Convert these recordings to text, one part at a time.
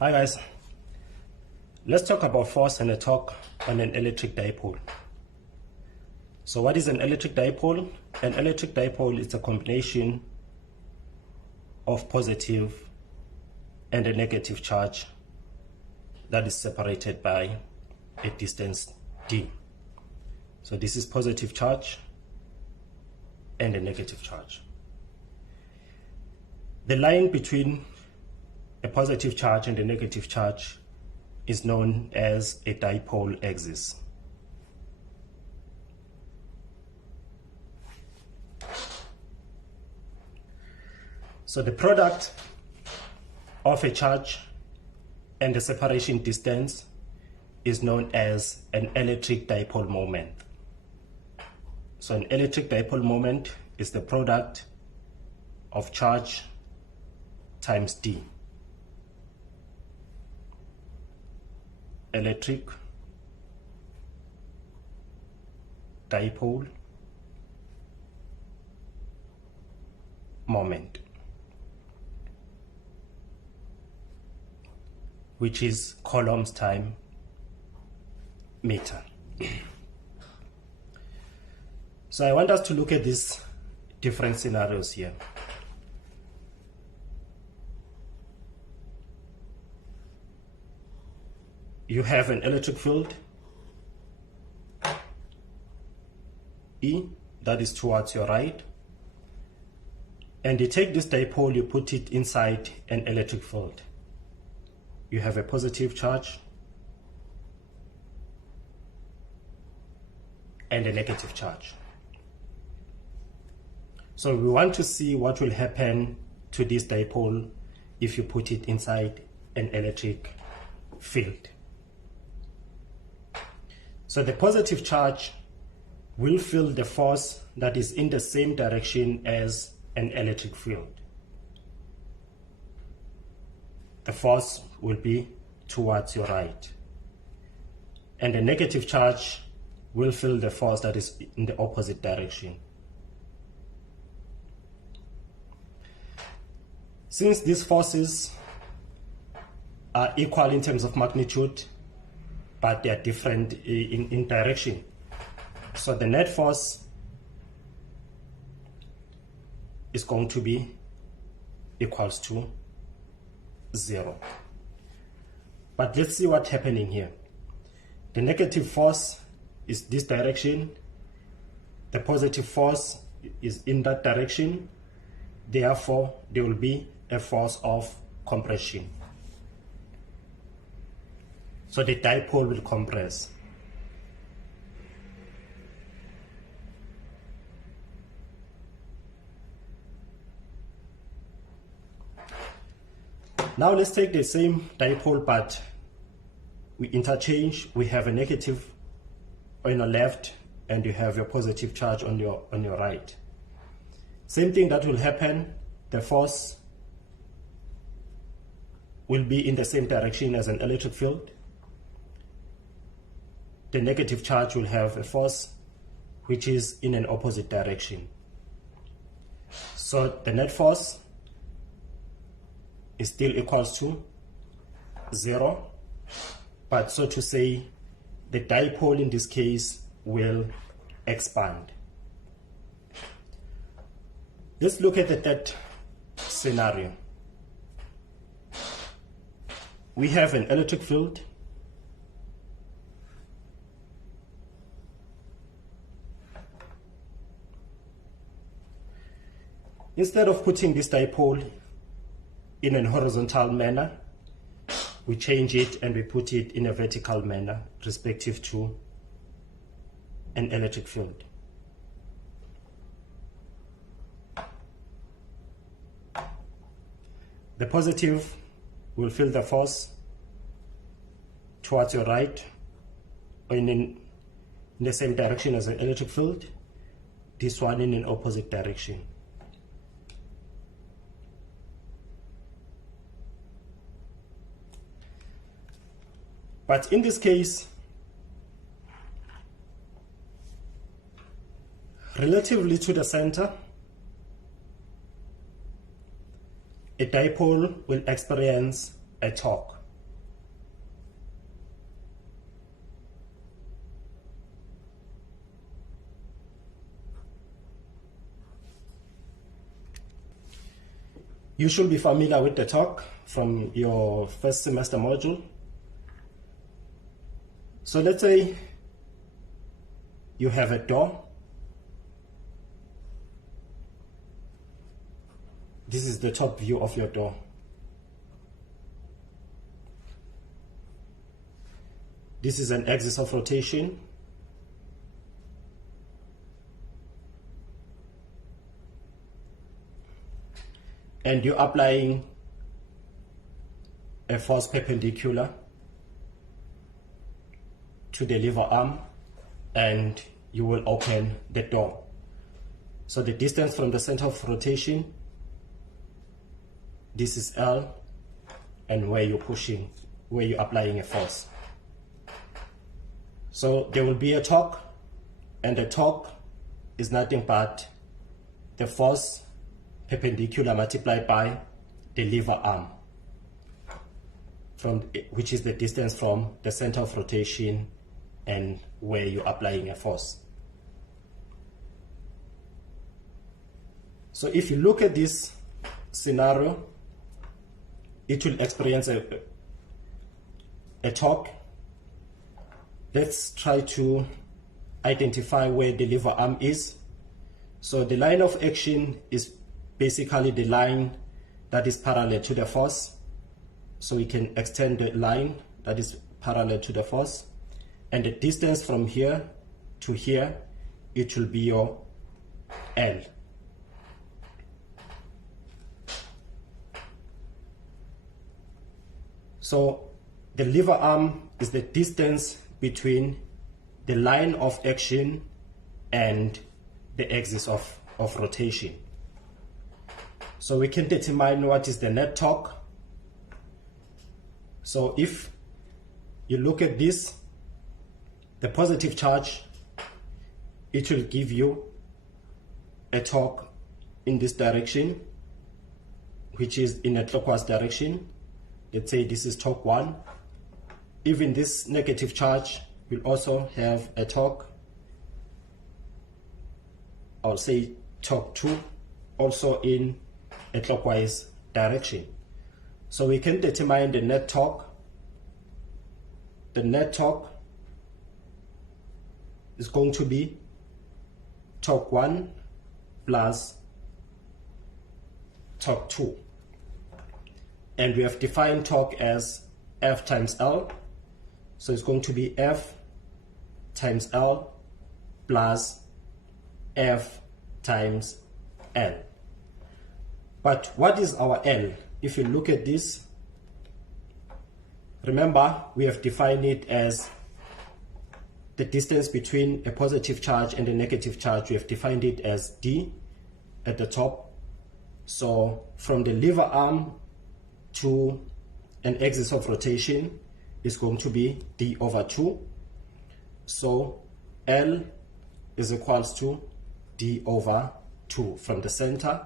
Hi guys, let's talk about force and a torque on an electric dipole. So what is an electric dipole? An electric dipole is a combination of positive and a negative charge that is separated by a distance d. So this is positive charge and a negative charge. The line between a positive charge and a negative charge is known as a dipole axis. So the product of a charge and the separation distance is known as an electric dipole moment. So an electric dipole moment is the product of charge times d. Electric dipole moment, which is coulombs time meter. So I want us to look at these different scenarios here. You have an electric field E that is towards your right, and you take this dipole, you put it inside an electric field. You have a positive charge and a negative charge. So we want to see what will happen to this dipole if you put it inside an electric field. So the positive charge will feel the force that is in the same direction as an electric field. The force will be towards your right. And the negative charge will feel the force that is in the opposite direction. Since these forces are equal in terms of magnitude, but they are different in direction, so the net force is going to be equals to 0. But let's see what's happening here. The negative force is this direction, the positive force is in that direction, therefore there will be a force of compression. So the dipole will compress. Now let's take the same dipole, but we interchange. We have a negative on your left and you have your positive charge on your right. Same thing that will happen. The force will be in the same direction as an electric field. The negative charge will have a force which is in an opposite direction. So the net force is still equals to 0, but so to say, the dipole in this case will expand. Let's look at the third scenario. We have an electric field. Instead of putting this dipole in a horizontal manner, we change it and we put it in a vertical manner respective to an electric field. The positive will feel the force towards your right or in the same direction as an electric field, this one in an opposite direction. But in this case, relatively to the center, a dipole will experience a torque. You should be familiar with the torque from your first semester module. So let's say you have a door. This is the top view of your door. This is an axis of rotation. And you're applying a force perpendicular to the lever arm, and you will open the door. So the distance from the center of rotation, this is L, and where you're pushing, where you're applying a force. So there will be a torque, and the torque is nothing but the force perpendicular multiplied by the lever arm, which is the distance from the center of rotation and where you're applying a force. So if you look at this scenario, it will experience a torque. Let's try to identify where the lever arm is. So the line of action is basically the line that is parallel to the force. So we can extend the line that is parallel to the force. And the distance from here to here, it will be your L. So the lever arm is the distance between the line of action and the axis of rotation. So we can determine what is the net torque. So if you look at this, the positive charge, it will give you a torque in this direction, which is in a clockwise direction. Let's say this is torque 1. Even this negative charge will also have a torque, I'll say torque 2, also in a clockwise direction. So we can determine the net torque. The net torque is going to be torque 1 plus torque 2. And we have defined torque as F times L. So it's going to be F times L plus F times L. But what is our L? If you look at this, remember we have defined it as the distance between a positive charge and a negative charge. We have defined it as D at the top. So from the lever arm to an axis of rotation is going to be D over 2. So L is equals to D over 2 from the center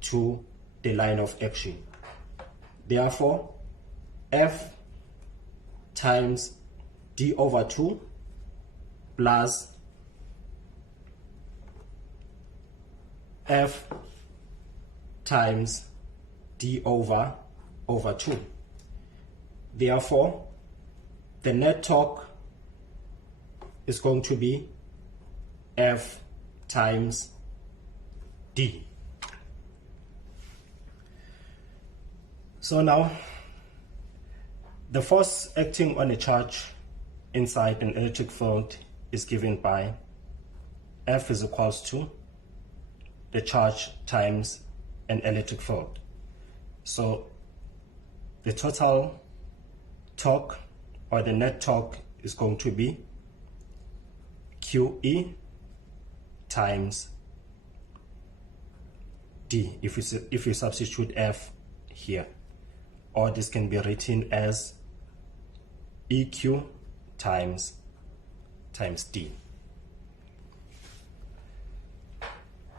to the line of action. Therefore, F times D over 2 plus F times D over 2. Therefore, the net torque is going to be F times D. So now, the force acting on a charge inside an electric field is given by F is equals to the charge times an electric field. So the total torque or the net torque is going to be QE times D if you substitute F here. Or this can be written as EQ times D.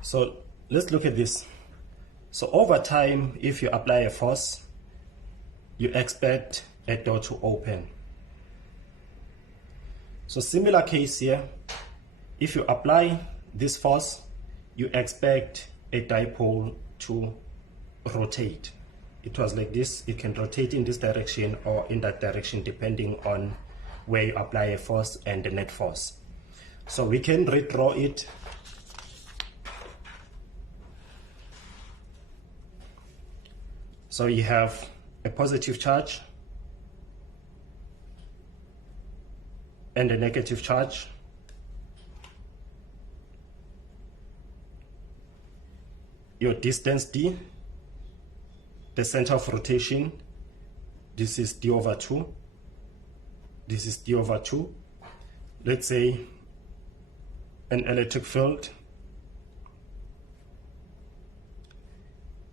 So let's look at this. So over time, if you apply a force, you expect a door to open. So similar case here, if you apply this force, you expect a dipole to rotate. It was like this. It can rotate in this direction or in that direction depending on where you apply a force and the net force. So we can redraw it. So you have a positive charge and a negative charge. Your distance d, the center of rotation, this is d over 2, this is d over 2. Let's say an electric field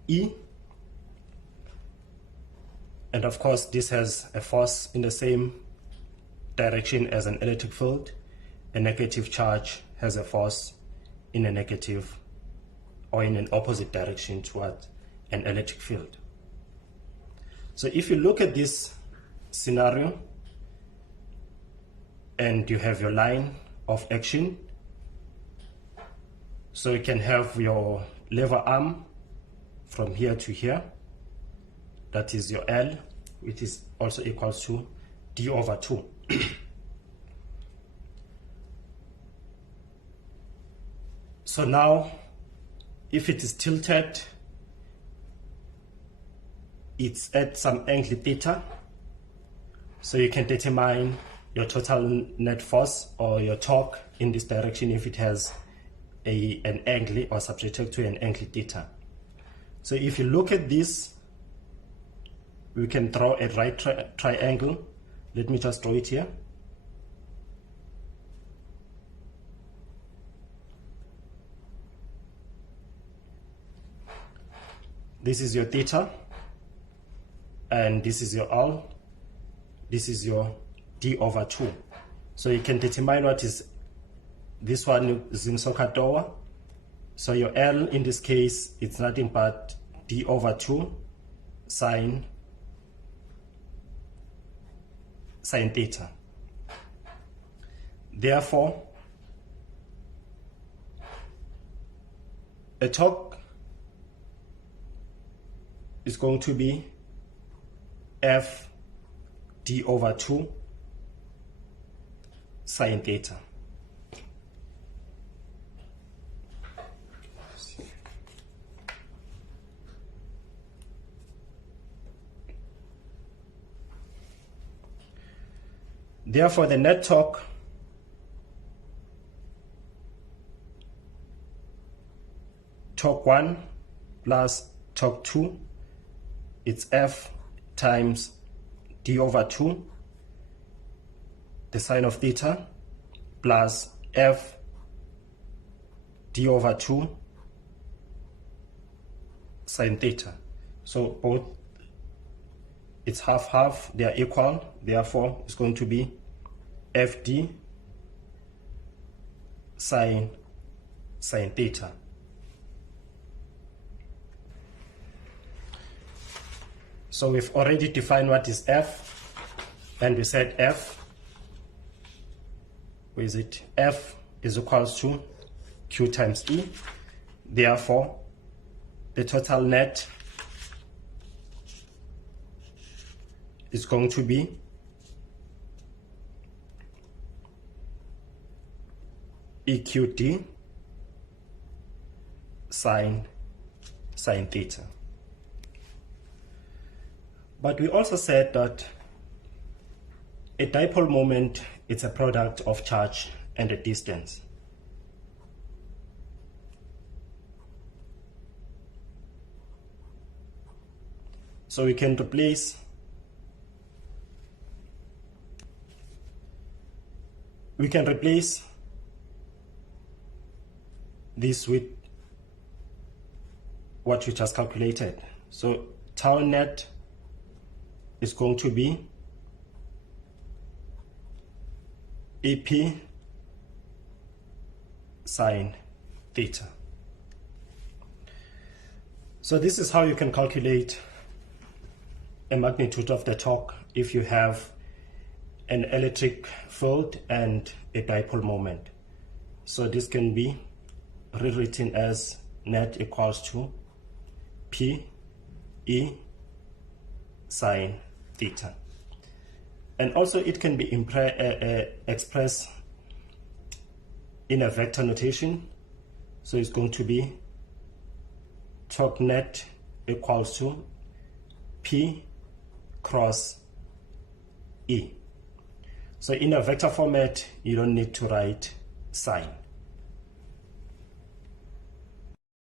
E, and of course this has a force in the same direction as an electric field. A negative charge has a force in a negative or in an opposite direction toward an electric field. So if you look at this scenario and you have your line of action, so you can have your lever arm from here to here, that is your L, which is also equals to d over 2. So now if it is tilted, it's at some angle theta, so you can determine your total net force or your torque in this direction if it has an angle or subjected to an angle theta. So if you look at this, we can draw a right triangle. Let me just draw it here. This is your theta, and this is your L, this is your d over 2. So you can determine what is, this one is in Sokadowa. So your L in this case, it's nothing but d over 2 sine theta. Therefore, a torque is going to be F d over 2 sine theta. Therefore, the net torque torque 1 plus torque 2, it's F times d over 2, the sine of theta, plus F d over 2 sine theta. So both, it's half-half, they are equal, therefore it's going to be FD sine theta. So we've already defined what is F, and we said F, where is it? F is equals to Q times E. Therefore, the total net is going to be EQD sine theta. But we also said that a dipole moment is a product of charge and a distance. So we can replace this with what we just calculated. So tau net is going to be EP sine theta. So this is how you can calculate a magnitude of the torque if you have an electric field and a dipole moment. So this can be rewritten as net equals to P E sine theta. And also it can be expressed in a vector notation. So it's going to be torque net equals to P cross E. So in a vector format, you don't need to write sine.